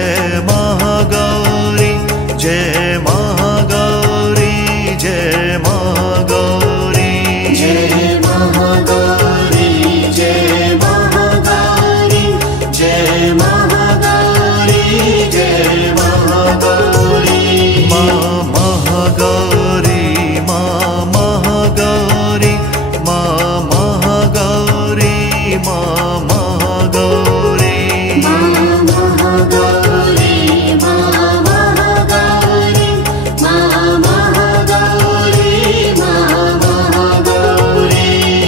जय महागौरी जय महागौरी जय महागौरी जय महागौरी जय महागौरी जय महागौरी जय महागौरी माँ महागौरी माँ महागौरी माँ महागौरी माँ महागौरी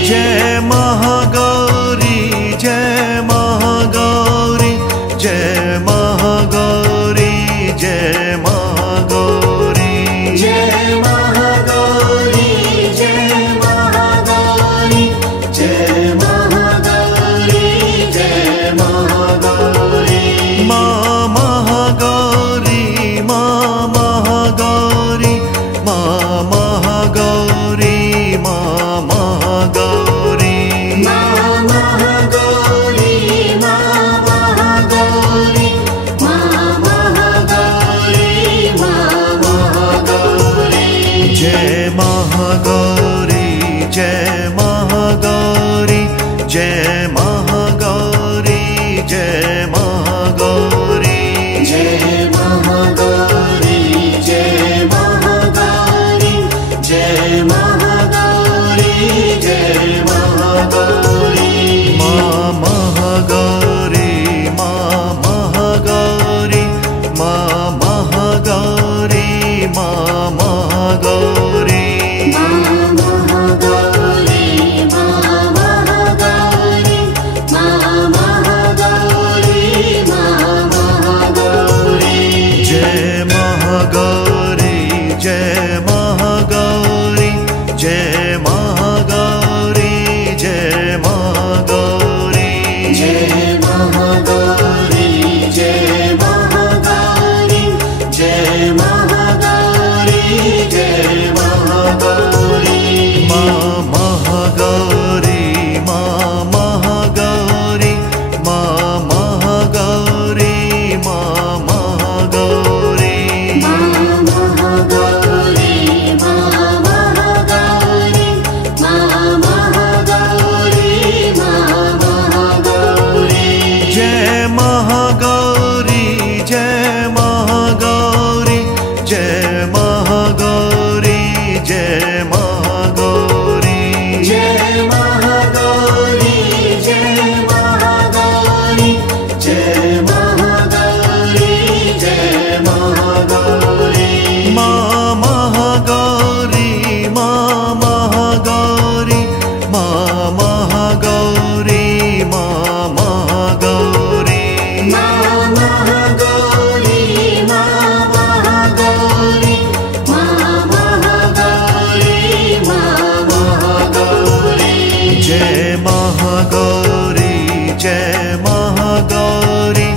जय महागौरी जय महागौरी जय महागौरी जय महागौरी जय महागौरी जय महागौरी जय महागौरी जय महागौरी माँ महागौरी माँ महागौरी माँ महागौरी माँ महागौरी जय महागौरी जय महागौरी जय महागौरी जय महागौरी जय महागौरी जय महागौरी जय महागौरी जय महागौरी माँ महागौरी माँ महागौरी माँ महागौरी माँ महागौरी जय महागौरी जय महागौरी जय महागौरी जय महागौरी जय महागौरी जय महागौरी जय महागौरी जय महागौरी माँ महागौरी माँ महागौरी माँ महागौरी माँ महागौरी जय महागौरी जय महागौरी जय महागौरी जय महागौरी जय महागौरी जय महागौरी जय महागौरी जय महागौरी माँ महागौरी माँ महागौरी माँ महागौरी माँ महागौरी जय महागौरी जय महागौरी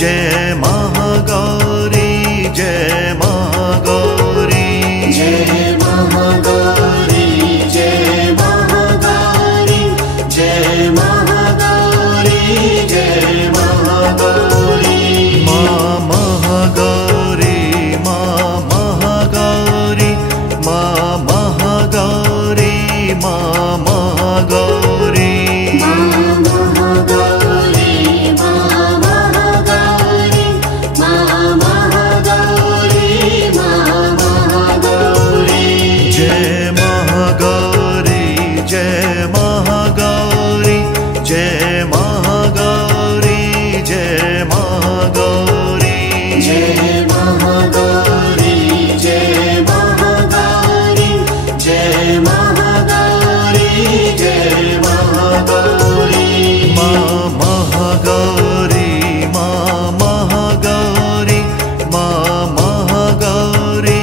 जय महागौरी जय महागौरी जय महागौरी जय महागौरी जय महागौरी जय महागौरी माँ महागौरी माँ महागौरी माँ महागौरी माँ महागौरी जय महागौरी जय महागौरी जय महागौरी जय महागौरी जय महागौरी जय महागौरी जय महागौरी जय महागौरी माँ महागौरी माँ महागौरी माँ महागौरी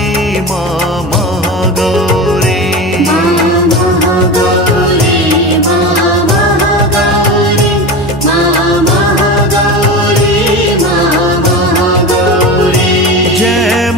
माँ महागौरी जय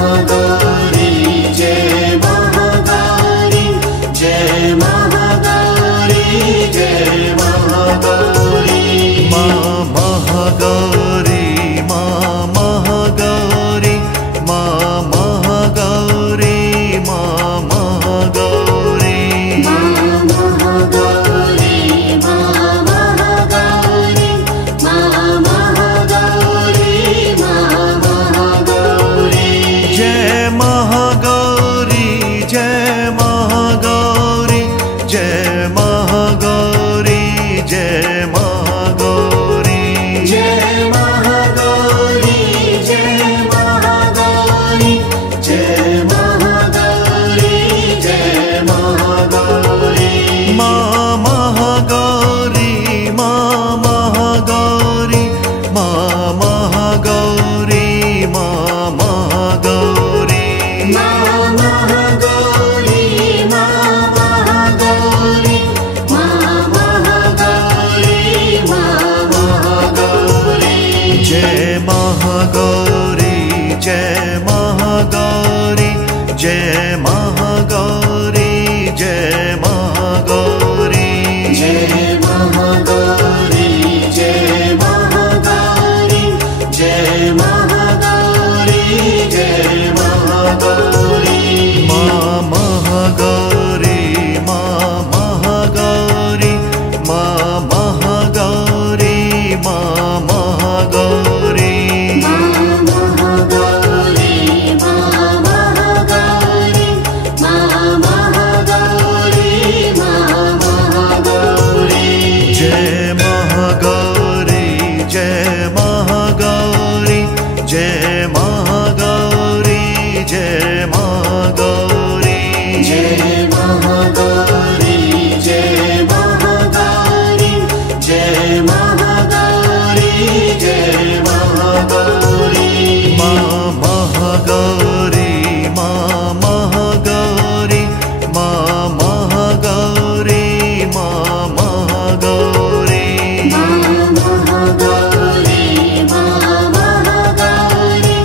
महागौरी जय महागौरी जय महागौरी जय महागौरी माँ महागौरी माँ महागौरी माँ महागौरी माँ महागौरी माँ महागौरी माँ महागौरी माँ महागौरी माँ महागौरी जय महागौरी जय महागौरी जय महागौरी जय महागौरी जय महागौरी जय महागौरी जय महागौरी जय महागौरी माँ महागौरी माँ महागौरी माँ महागौरी माँ महागौरी माँ महागौरी माँ महागौरी माँ महागौरी माँ महागौरी जय महागौरी जय महागौरी जय महागौरी जय महागौरी जय महागौरी जय महागौरी जय महागौरी जय महागौरी माँ महागौरी माँ महागौरी माँ महागौरी माँ महागौरी माँ महागौरी माँ महागौरी माँ महागौरी माँ महागौरी जय महागौरी जय महागौरी जय महागौरी जय महागौरी जय महागौरी जय महागौरी जय महागौरी जय महागौरी माँ महागौरी माँ महागौरी माँ महागौरी माँ महागौरी माँ महागौरी माँ महागौरी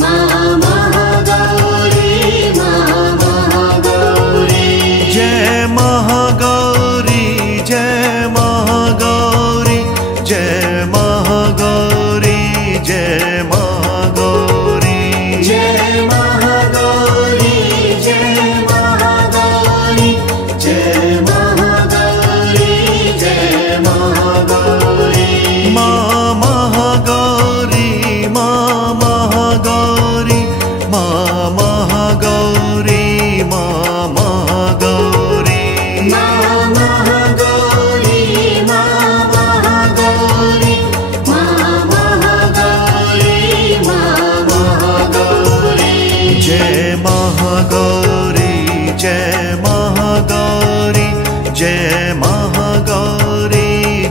माँ महागौरी माँ महागौरी जय महागौरी जय महागौरी जय महागौरी जय महागौरी जय महागौरी जय महागौरी जय महागौरी जय महागौरी माँ महागौरी माँ महागौरी माँ महागौरी माँ महागौरी माँ महागौरी माँ महागौरी माँ महागौरी माँ महागौरी जय महागौरी जय महागौरी जय महागौरी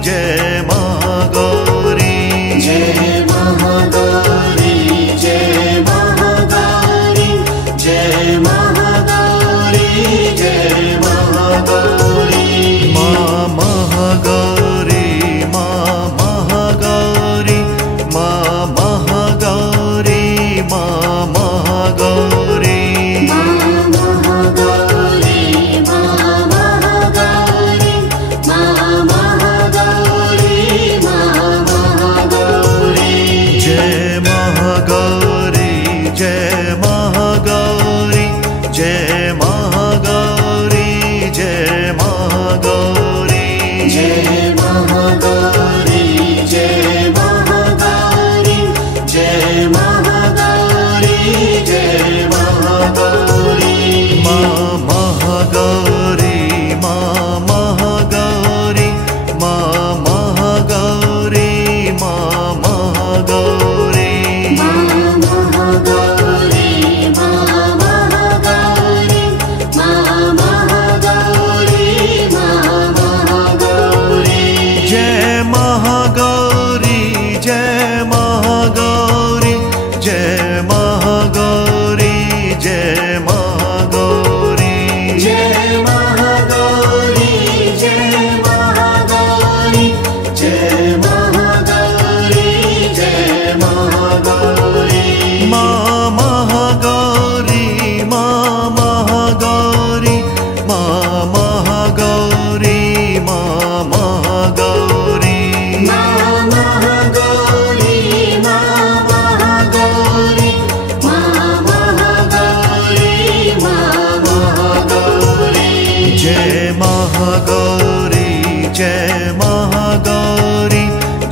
जय महागौरी जय महागौरी जय महागौरी जय महागौरी जय महागौरी माँ महागौरी माँ महागौरी माँ महागौरी माँ महागौरी माँ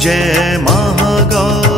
जय महागौरी